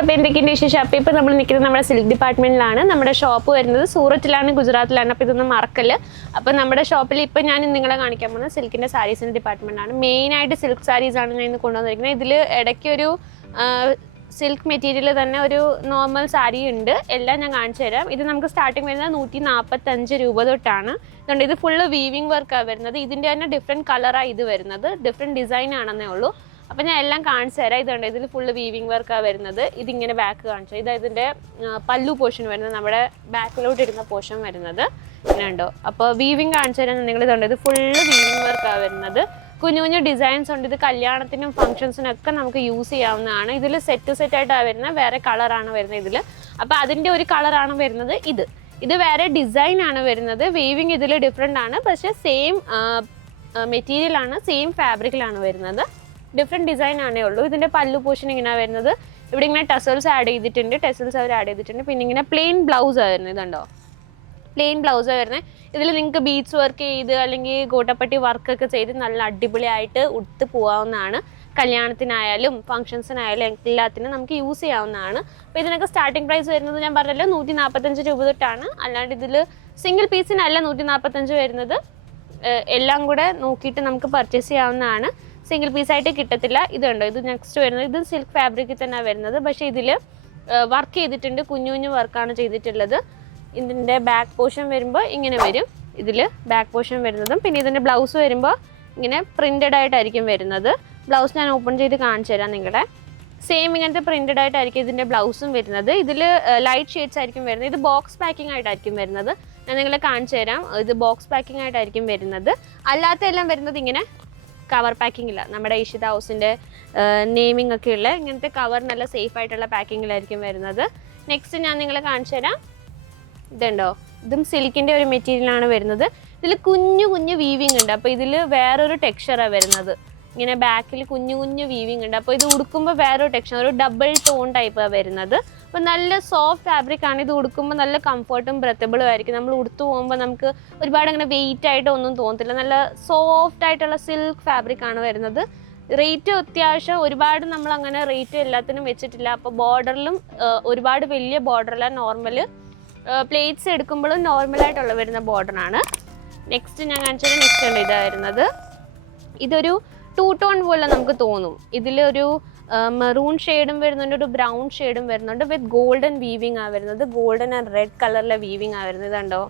അപ്പോൾ എന്തൊക്കെയുണ്ട് വിശേഷം? അപ്പോൾ ഇപ്പോൾ നമ്മൾ നിൽക്കുന്നത് നമ്മുടെ സിൽക്ക് ഡിപ്പാർട്ട്മെൻറ്റിലാണ്. നമ്മുടെ ഷോപ്പ് വരുന്നത് സൂറത്തിലാണ്, ഗുജറാത്തിലാണ്. അപ്പോൾ ഇതൊന്നും മറക്കല്ല്. അപ്പോൾ നമ്മുടെ ഷോപ്പിൽ ഇപ്പോൾ ഞാൻ നിങ്ങളെ കാണിക്കാൻ പോകുന്നത് സിൽക്കിൻ്റെ സാരീസിൻ്റെ ഡിപ്പാർട്ട്മെൻറ്റാണ്. മെയിനായിട്ട് സിൽക്ക് സാരീസാണ് ഞാൻ ഇന്ന് കൊണ്ടുവന്നിരിക്കുന്നത്. ഇതിൽ ഇടയ്ക്കൊരു സിൽക്ക് മെറ്റീരിയൽ തന്നെ ഒരു നോർമൽ സാരി ഉണ്ട്. എല്ലാം ഞാൻ കാണിച്ചു തരാം. ഇത് നമുക്ക് സ്റ്റാർട്ടിങ് വരുന്നത് 145 രൂപ തൊട്ടാണ്. അതുകൊണ്ട് ഇത് ഫുള്ള് വീവിങ് വർക്കാണ് വരുന്നത്. ഇതിൻ്റെ തന്നെ ഡിഫറെൻറ്റ് കളറാണ് ഇത് വരുന്നത്. ഡിഫറെൻറ്റ് ഡിസൈൻ ആണെന്നേ ഉള്ളൂ. അപ്പോൾ ഞാൻ എല്ലാം കാണിച്ചു തരാം. ഇതുണ്ട്, ഇതിൽ ഫുള്ള് വീവിങ് വർക്കാണ് വരുന്നത്. ഇതിങ്ങനെ ബാക്ക് കാണിച്ചു. ഇത് ഇതിൻ്റെ പല്ലു പോർഷൻ വരുന്നത്, നമ്മുടെ ബാക്കിലോട്ട് ഇടുന്ന പോർഷൻ വരുന്നത് ഇങ്ങനെ ഉണ്ടോ. അപ്പോൾ വീവിങ് കാണിച്ചു തരാൻ നിങ്ങൾ ഇതുണ്ട്, ഇത് ഫുള്ള് വീവിങ് വർക്കാണ് വരുന്നത്. കുഞ്ഞു കുഞ്ഞു ഡിസൈൻസ് ഉണ്ട്. ഇത് കല്യാണത്തിനും ഫംഗ്ഷൻസിനും ഒക്കെ നമുക്ക് യൂസ് ചെയ്യാവുന്നതാണ്. ഇതിൽ സെറ്റായിട്ടാണ് വരുന്നത്. വേറെ കളറാണ് വരുന്നത് ഇതിൽ. അപ്പോൾ അതിൻ്റെ ഒരു കളറാണ് വരുന്നത് ഇത് വേറെ ഡിസൈനാണ് വരുന്നത്. വീവിങ് ഇതിൽ ഡിഫറെൻ്റ് ആണ്, പക്ഷേ സെയിം മെറ്റീരിയലാണ്, സെയിം ഫാബ്രിക്കിലാണ് വരുന്നത്. ഡിഫറെൻറ്റ് ഡിസൈൻ ആണേ ഉള്ളൂ. ഇതിൻ്റെ പല്ലു പോർഷൻ ഇങ്ങനെയാണ് വരുന്നത്. ഇവിടെ ഇങ്ങനെ ടെസൽസ് ആഡ് ചെയ്തിട്ടുണ്ട്. അവർ ആഡ് ചെയ്തിട്ടുണ്ട്. പിന്നെ ഇങ്ങനെ പ്ലെയിൻ ബ്ലൗസാണ് വരുന്നത്. ഇതുണ്ടോ, പ്ലെയിൻ ബ്ലൗസാണ് വരുന്നത്. ഇതിൽ നിങ്ങൾക്ക് ബീഡ്സ് വർക്ക് ചെയ്ത് അല്ലെങ്കിൽ ഗോട്ടപ്പട്ടി വർക്കൊക്കെ ചെയ്ത് നല്ല അടിപൊളിയായിട്ട് ഉടുത്ത് പോകാവുന്നതാണ്. കല്യാണത്തിനായാലും ഫംഗ്ഷൻസിനായാലും എല്ലാത്തിനും നമുക്ക് യൂസ് ചെയ്യാവുന്നതാണ്. അപ്പോൾ ഇതിനൊക്കെ സ്റ്റാർട്ടിംഗ് പ്രൈസ് വരുന്നത് ഞാൻ പറഞ്ഞല്ലോ 145 രൂപ തൊട്ടാണ്. അല്ലാണ്ട് ഇതിൽ സിംഗിൾ പീസിനല്ല 145 വരുന്നത്. എല്ലാം കൂടെ നോക്കിയിട്ട് നമുക്ക് പർച്ചേസ് ചെയ്യാവുന്നതാണ്. സിംഗിൾ പീസായിട്ട് കിട്ടത്തില്ല. ഇതുണ്ടോ, ഇത് നെക്സ്റ്റ് വരുന്നത്. ഇത് സിൽക്ക് ഫാബ്രിക്കിൽ തന്നെയാണ് വരുന്നത്. പക്ഷേ ഇതിൽ വർക്ക് ചെയ്തിട്ടുണ്ട്. കുഞ്ഞു കുഞ്ഞു വർക്കാണ് ചെയ്തിട്ടുള്ളത്. ഇതിൻ്റെ ബാക്ക് പോർഷൻ വരുമ്പോൾ ഇങ്ങനെ വരും. ഇതിൽ ബാക്ക് പോർഷൻ വരുന്നതും പിന്നെ ഇതിൻ്റെ ബ്ലൗസ് വരുമ്പോൾ ഇങ്ങനെ പ്രിൻറ്റഡ് ആയിട്ടായിരിക്കും വരുന്നത്. ബ്ലൗസ് ഞാൻ ഓപ്പൺ ചെയ്ത് കാണിച്ചു തരാം നിങ്ങളുടെ. സെയിം ഇങ്ങനത്തെ പ്രിൻറ്റഡ് ആയിട്ടായിരിക്കും ഇതിൻ്റെ ബ്ലൗസും വരുന്നത്. ഇതിൽ ലൈറ്റ് ഷെയ്ഡ്സ് ആയിരിക്കും വരുന്നത്. ഇത് ബോക്സ് പാക്കിംഗ് ആയിട്ടായിരിക്കും വരുന്നത്. ഞാൻ നിങ്ങളെ കാണിച്ചു തരാം. ഇത് ബോക്സ് പാക്കിംഗ് ആയിട്ടായിരിക്കും വരുന്നത്. അല്ലാത്ത എല്ലാം വരുന്നത് ഇങ്ങനെ കവർ പാക്കിംഗ് ഇല്ല. നമ്മുടെ ഇഷിത ഹൗസിൻ്റെ നെയിമിംഗ് ഒക്കെ ഉള്ള ഇങ്ങനത്തെ കവർ നല്ല സേഫ് ആയിട്ടുള്ള പാക്കിങ്ങിലായിരിക്കും വരുന്നത്. നെക്സ്റ്റ് ഞാൻ നിങ്ങളെ കാണിച്ചു തരാം. ഇതുണ്ടോ, ഇതും സിൽക്കിൻ്റെ ഒരു മെറ്റീരിയലാണ് വരുന്നത്. ഇതിൽ കുഞ്ഞു കുഞ്ഞു വീവിങ് ഉണ്ട്. അപ്പോൾ ഇതിൽ വേറൊരു ടെക്സ്ചറാണ് വരുന്നത്. ഇങ്ങനെ ബാക്കിൽ കുഞ്ഞു കുഞ്ഞു വീവിങ് ഉണ്ട്. അപ്പോൾ ഇത് ഉടുക്കുമ്പോൾ വേറൊരു ടെക്സ്ചർ, ഒരു ഡബിൾ ടോൺ ടൈപ്പാണ് വരുന്നത്. അപ്പോൾ നല്ല സോഫ്റ്റ് ഫാബ്രിക് ആണ്. ഇത് ഉടുക്കുമ്പോൾ നല്ല കംഫർട്ടും ബ്രെത്തബിളും ആയിരിക്കും. നമ്മൾ ഉടുത്തു പോകുമ്പോൾ നമുക്ക് ഒരുപാട് അങ്ങനെ വെയിറ്റ് ആയിട്ട് ഒന്നും തോന്നത്തില്ല. നല്ല സോഫ്റ്റ് ആയിട്ടുള്ള സിൽക്ക് ഫാബ്രിക് ആണ് വരുന്നത്. റേറ്റ് അത്യാവശ്യം ഒരുപാട് നമ്മൾ അങ്ങനെ റേറ്റ് എല്ലാത്തിനും വെച്ചിട്ടില്ല. അപ്പോൾ ബോർഡറിലും ഒരുപാട് വലിയ ബോർഡറല്ല, നോർമൽ പ്ലേറ്റ്സ് എടുക്കുമ്പോഴും നോർമലായിട്ടുള്ള വരുന്ന ബോർഡറാണ്. നെക്സ്റ്റ് ഞാൻ കാണിച്ചത് നെക്സ്റ്റ് ഉണ്ട് ഇതാണ് വരുന്നത്. ഇതൊരു 2 ടോൺ പോലെ നമുക്ക് തോന്നും. ഇതിലൊരു മെറൂൺ ഷെയ്ഡും വരുന്നുണ്ട്, ഒരു ബ്രൗൺ ഷെയ്ഡും വരുന്നുണ്ട്. വിത്ത് ഗോൾഡൻ വീവിങ് ആണ് വരുന്നത്. ഗോൾഡൻ ആൻഡ് റെഡ് കളറിലെ വീവിങ് ആണ് വരുന്നത്. കണ്ടോ,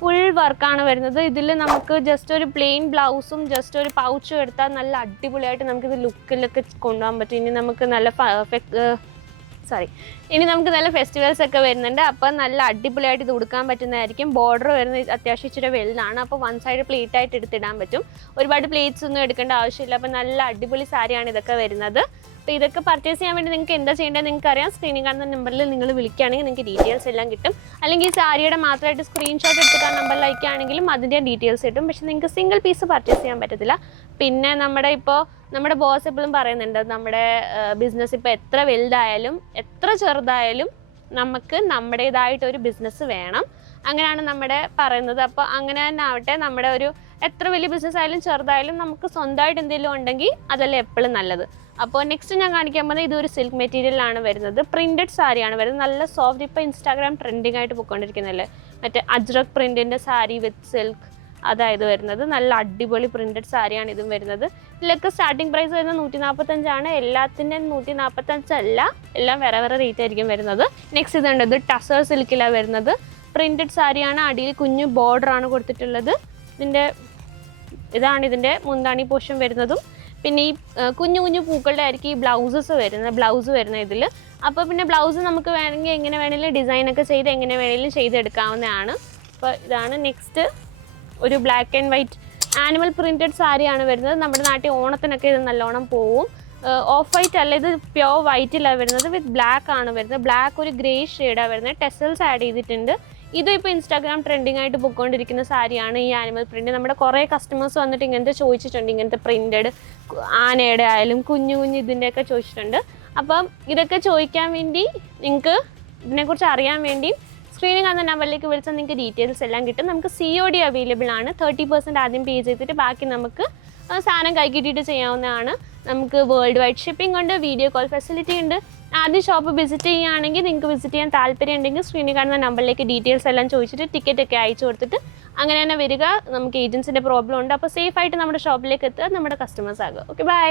ഫുൾ വർക്കാണ് വരുന്നത്. ഇതിൽ നമുക്ക് ജസ്റ്റ് ഒരു പ്ലെയിൻ ബ്ലൗസും ജസ്റ്റ് ഒരു പൗച്ചും എടുത്താൽ നല്ല അടിപൊളിയായിട്ട് നമുക്കിത് ലുക്കിലൊക്കെ കൊണ്ടുപോകാൻ പറ്റും. ഇനി നമുക്ക് നല്ല ഫെസ്റ്റിവൽസ് ഒക്കെ വരുന്നുണ്ട്. അപ്പോൾ നല്ല അടിപൊളിയായിട്ട് ഇത് ഉടുക്കാൻ പറ്റുന്നതായിരിക്കും. ബോർഡർ വരുന്നത് അത്യാവശ്യം ഇച്ചിരി വെൽഡാണ്. അപ്പോൾ വൺ സൈഡ് പ്ലേറ്റ് ആയിട്ട് എടുത്തിടാൻ പറ്റും. ഒരുപാട് പ്ലേറ്റ്സ് ഒന്നും എടുക്കേണ്ട ആവശ്യമില്ല. അപ്പോൾ നല്ല അടിപൊളി സാരിയാണ് ഇതൊക്കെ വരുന്നത്. അപ്പോൾ ഇതൊക്കെ പർച്ചേസ് ചെയ്യാൻ വേണ്ടി നിങ്ങൾക്ക് എന്താ ചെയ്യേണ്ടത് നിങ്ങൾക്ക് അറിയാം. സ്ക്രീനിൽ കാണുന്ന നമ്പറിൽ നിങ്ങൾ വിളിക്കുകയാണെങ്കിൽ നിങ്ങൾക്ക് ഡീറ്റെയിൽസ് എല്ലാം കിട്ടും. അല്ലെങ്കിൽ ഈ സാരിയുടെ മാത്രമായിട്ട് സ്ക്രീൻഷോട്ട് എടുത്തിട്ട് ആ നമ്പറിൽ അയക്കുകയാണെങ്കിലും അതിൻ്റെ ഡീറ്റെയിൽസ് കിട്ടും. പക്ഷേ നിങ്ങൾക്ക് സിംഗിൾ പീസ് പർച്ചേസ് ചെയ്യാൻ പറ്റത്തില്ല. പിന്നെ നമ്മുടെ ബോസ് എപ്പോഴും പറയുന്നുണ്ട്, നമ്മുടെ ബിസിനസ് ഇപ്പോൾ എത്ര വലുതായാലും എത്ര ചെറുതായാലും നമുക്ക് നമ്മുടേതായിട്ടൊരു ബിസിനസ് വേണം. അങ്ങനെയാണ് നമ്മുടെ പറയുന്നത്. അപ്പോൾ അങ്ങനെ തന്നെ ആവട്ടെ. നമ്മുടെ ഒരു എത്ര വലിയ ബിസിനസ് ആയാലും ചെറുതായാലും നമുക്ക് സ്വന്തമായിട്ട് എന്തെങ്കിലും ഉണ്ടെങ്കിൽ അതല്ലേ എപ്പോഴും നല്ലത്. അപ്പോൾ നെക്സ്റ്റ് ഞാൻ കാണിക്കാൻ പോകുന്നത് ഇതൊരു സിൽക്ക് മെറ്റീരിയലാണ് വരുന്നത്. പ്രിൻറ്റഡ് സാരിയാണ് വരുന്നത്. നല്ല സോഫ്റ്റ്. ഇപ്പോൾ ഇൻസ്റ്റാഗ്രാം ട്രെൻഡിങ് ആയിട്ട് പോയിക്കൊണ്ടിരിക്കുന്നതല്ലേ, മറ്റേ അജ്രക് പ്രിൻറ്റിൻ്റെ സാരി വിത്ത് സിൽക്ക്, അതായത് വരുന്നത്. നല്ല അടിപൊളി പ്രിൻറ്റഡ് സാരിയാണ് ഇതും വരുന്നത്. ഇതിലൊക്കെ സ്റ്റാർട്ടിംഗ് പ്രൈസ് വരുന്നത് 145 ആണ്. എല്ലാത്തിൻ്റെ 145 അല്ല, എല്ലാം വേറെ വേറെ റേറ്റ് ആയിരിക്കും വരുന്നത്. നെക്സ്റ്റ് ഇതുണ്ട്, ഇത് ടസർ സിൽക്കിലാണ് വരുന്നത്. പ്രിൻറ്റഡ് സാരിയാണ്. അടിയിൽ കുഞ്ഞു ബോർഡറാണ് കൊടുത്തിട്ടുള്ളത്. ഇതാണ് ഇതിൻ്റെ മുന്താണി പോർഷൻ വരുന്നതും. പിന്നെ ഈ കുഞ്ഞു കുഞ്ഞു പൂക്കളുടെ ആയിരിക്കും ഈ ബ്ലൗസ് വരുന്നത് ഇതിൽ. അപ്പോൾ പിന്നെ ബ്ലൗസ് നമുക്ക് വേണമെങ്കിൽ എങ്ങനെ വേണമെങ്കിലും ഡിസൈനൊക്കെ ചെയ്ത് എങ്ങനെ വേണമെങ്കിലും ചെയ്തെടുക്കാവുന്നതാണ്. അപ്പോൾ ഇതാണ് നെക്സ്റ്റ് ഒരു black and white animal printed സാരിയാണ് വരുന്നത്. നമ്മുടെ നാട്ടിൽ ഓണത്തിനൊക്കെ ഇത് നല്ലോണം പോവും. ഓഫ് വൈറ്റ് അല്ല, ഇത് പ്യോർ വൈറ്റിലാണ് വരുന്നത്. വിത്ത് ബ്ലാക്ക് ആണ് വരുന്നത്. ബ്ലാക്ക് ഒരു ഗ്രേ ഷെയ്ഡാണ് വരുന്നത്. ടെസൽസ് ആഡ് ചെയ്തിട്ടുണ്ട്. ഇതും ഇപ്പോൾ ഇൻസ്റ്റാഗ്രാം ട്രെൻഡിങ് ആയിട്ട് പോയിക്കൊണ്ടിരിക്കുന്ന സാരിയാണ് ഈ ആനിമൽ പ്രിൻറ്റ്. നമ്മുടെ കുറേ കസ്റ്റമേഴ്സ് വന്നിട്ട് ഇങ്ങനത്തെ ചോദിച്ചിട്ടുണ്ട്. ഇങ്ങനത്തെ പ്രിൻറ്റഡ് ആനയുടെ ആയാലും കുഞ്ഞു ഇതിൻ്റെയൊക്കെ ചോദിച്ചിട്ടുണ്ട്. അപ്പം ഇതൊക്കെ ചോദിക്കാൻ വേണ്ടി നിങ്ങൾക്ക് ഇതിനെക്കുറിച്ച് അറിയാൻ വേണ്ടി സ്ക്രീനിൽ കാണുന്ന നമ്പറിലേക്ക് വിളിച്ചാൽ നിങ്ങൾക്ക് ഡീറ്റെയിൽസ് എല്ലാം കിട്ടും. നമുക്ക് COD അവൈലബിൾ ആണ്. 30% ആദ്യം പേ ചെയ്തിട്ട് ബാക്കി നമുക്ക് സാധനം കൈ കിട്ടിയിട്ട് ചെയ്യാവുന്നതാണ്. നമുക്ക് വേൾഡ് വൈഡ് ഷിപ്പിംഗ് ഉണ്ട്, വീഡിയോ കോൾ ഫെസിലിറ്റി ഉണ്ട്. ആദ്യം ഷോപ്പ് വിസിറ്റ് ചെയ്യുകയാണെങ്കിൽ നിങ്ങൾക്ക് വിസിറ്റ് ചെയ്യാൻ താല്പര്യം ഉണ്ടെങ്കിൽ സ്ക്രീനിൽ കാണുന്ന നമ്പറിലേക്ക് ഡീറ്റെയിൽസ് എല്ലാം ചോദിച്ചിട്ട് ടിക്കറ്റൊക്കെ അയച്ചു കൊടുത്തിട്ട് അങ്ങനെ തന്നെ വരിക. നമുക്ക് ഏജൻസിൻ്റെ പ്രോബ്ലം ഉണ്ട്, അപ്പോൾ സേഫായിട്ട് നമ്മുടെ ഷോപ്പിലേക്ക് എത്തുക, നമ്മുടെ കസ്റ്റമേഴ്സ് ആകുക. Okay, by.